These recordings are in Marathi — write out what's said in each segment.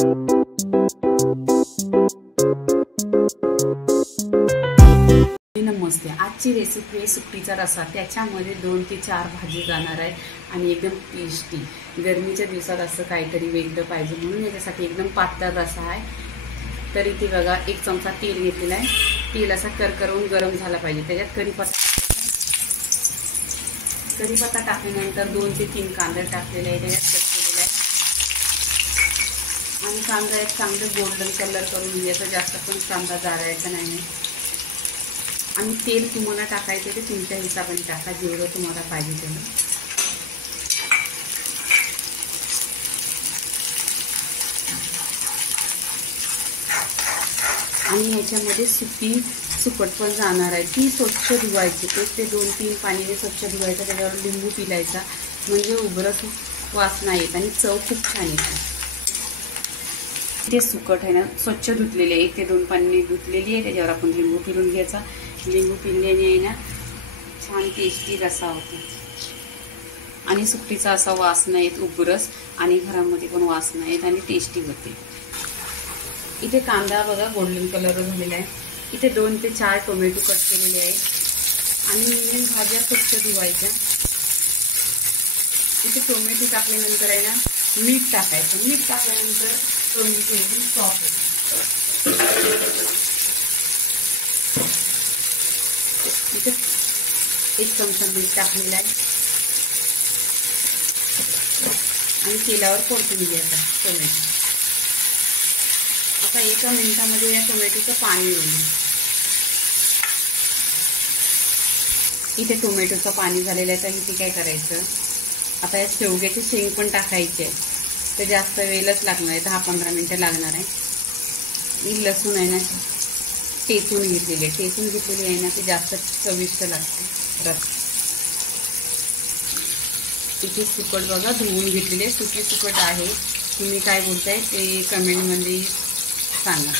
नमस्ते, आजची रेसिपी आहे सुकटीचा रस्सा। त्याच्यामध्ये 2 ते 4 भाजी जाणार आहे आणि एकदम टेस्टी। गरमीच्या दिवसात असं काहीतरी वेगळं पाहिजे म्हणून याच्यासाठी एकदम पातळ रस्सा आहे। तर इथे बघा 1 चमचा तेल घेतलेला आहे। तेल असा करकरून गरम झाला पाहिजे। त्याच्यात कढीपत्ता टाकल्यानंतर 2 ते 3 कांदे टाकलेले आहे, त्याच्यात कट केलेला आहे आणि कांदा एक चांगलं गोल्डन कलर करून घ्यायचा। जास्त पण कांदा जाळायचा नाही आणि तेल तुम्हाला टाकायचं ते तुमच्या हिशोबाने टाका, जेवढं तुम्हाला पाहिजे तेवढं। आणि ह्याच्यामध्ये सुकट पण जाणार आहे, ती स्वच्छ धुवायची। 1 ते 2-3 पाण्याने स्वच्छ धुवायचं, त्याच्यावर लिंबू पिलायचा म्हणजे उबरट वासना येत आणि चव खूप छान येते। ते सुकट आहे ना स्वच्छ धुतलेले 1 ते 2 पाण्याने धुतलेली आहे, त्याच्यावर आपण लिंबू पिळून घ्यायचा। लिंबू पिळल्याने आहे ना छान टेस्टी रस्सा होतो आणि सुकटीचा असा वास नाही येत, उग्रस आणि घरामध्ये पण वास नाही येत आणि टेस्टी होते। इथे कांदा बघा गोल्डन कलर झालेला आहे। इथे 2 ते 4 टोमॅटो कट केलेले आहे आणि भाज्या स्वच्छ धुवायच्या। इथे टोमॅटो टाकल्यानंतर आहे ना मीठ टाकायचं। मीठ टाकल्यानंतर टोमॅटो एकदम सॉफ्ट होतो। इथे 1 चमचा मीठ टाकलेला आहे आणि तेलावर परतून घ्यायचा टोमॅटो। आता 1 मिनिटामध्ये या टोमॅटोचं पाणी होईल। इथे टोमॅटोचं पाणी झालेलं आहे, तर इथे काय करायचं, आता या शेवग्याचे शेंग पण टाकायचे आहे। ते जास्त वेळच लागणार आहे, 10-15 मिनिटं लागणार आहे। ही लसूण आहे ना टेचून घेतलेली आहे ना, ते जास्त चविष्ट लागते रस्सा। इथे सुकट बघा धुवून घेतलेले, सुकी सुकट आहे। तुम्ही काय बोलताय ते कमेंटमध्ये सांगा।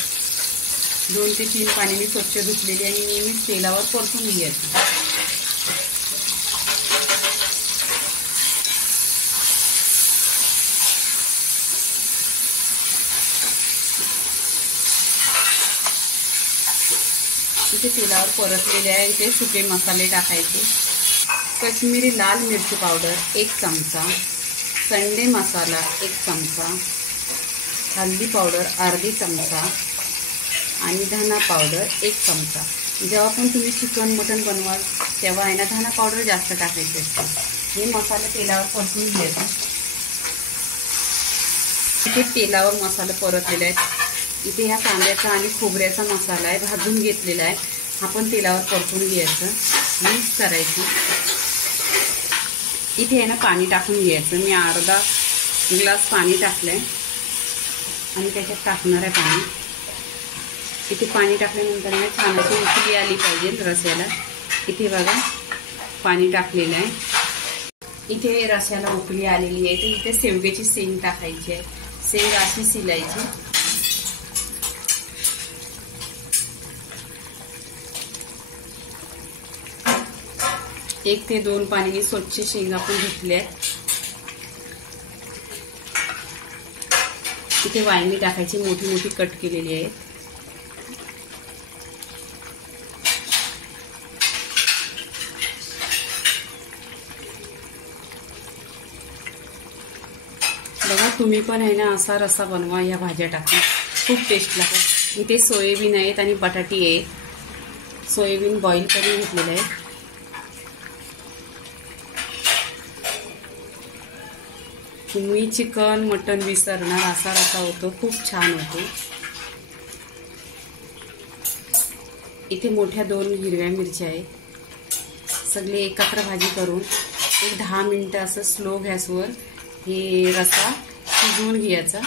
2 ते 3 पाण्याने स्वच्छ धुतलेली आणि नेहमी तेलावर परतून घ्यायचं। इथे तेलावर परतलेले आहे। इथे सुके मसाले टाकायचे। काश्मीरी लाल मिरची पावडर 1 चमचा, संडे मसाला 1 चमचा, हल्दी पावडर अर्धी चमचा आणि धना पावडर 1 चमचा। जेव्हा पण तुम्ही चिकन मटन बनवाल तेव्हा आहे ना धना पावडर जास्त टाकायची असते। हे मसाला तेलावर परतून घ्यायचा। इथे तेलावर मसाला परतलेला आहे। इथे ह्या कांद्याचा आणि खोबऱ्याचा मसाला आहे, भाजून घेतलेला आहे। हा पण तेलावर परतून घ्यायचं, मिक्स करायचं। इथे आहे ना पाणी टाकून घ्यायचं। मी अर्धा ग्लास पाणी टाकलंय आणि त्याच्यात टाकणार आहे पाणी। इथे पाणी टाकल्यानंतर ना छान अशी उकळी आली पाहिजे रस्स्याला। इथे बघा पाणी टाकलेलं आहे। इथे रस्स्याला उकळी आलेली आहे, तर इथे शेवग्याची शेंग टाकायची आहे। शेंग अशी शिलायची। 1 ते 2 पाण्याने स्वच्छ शेंगा पण धुतल्या। इथे वांगी टाकायची, मोठी मोठी कट केलेली आहेत। बघा तुम्ही पण आहे ना असा रस्सा बनवा, या भाज्या टाकून खूप टेस्ट लागतात। इथे सोयाबीन आहेत आणि बटाटी आहेत। सोयाबीन बॉईल करून घेतलेले आहे। तुम्ही चिकन मटन विसरणार असा रस्सा होतो, खूप छान होतो। इथे मोठ्या 2 हिरव्या मिरच्या आहेत। सगळे एकत्र भाजी करून 10 मिनिटं असं स्लो गॅसवर हे रस्सा शिजवून घ्यायचा।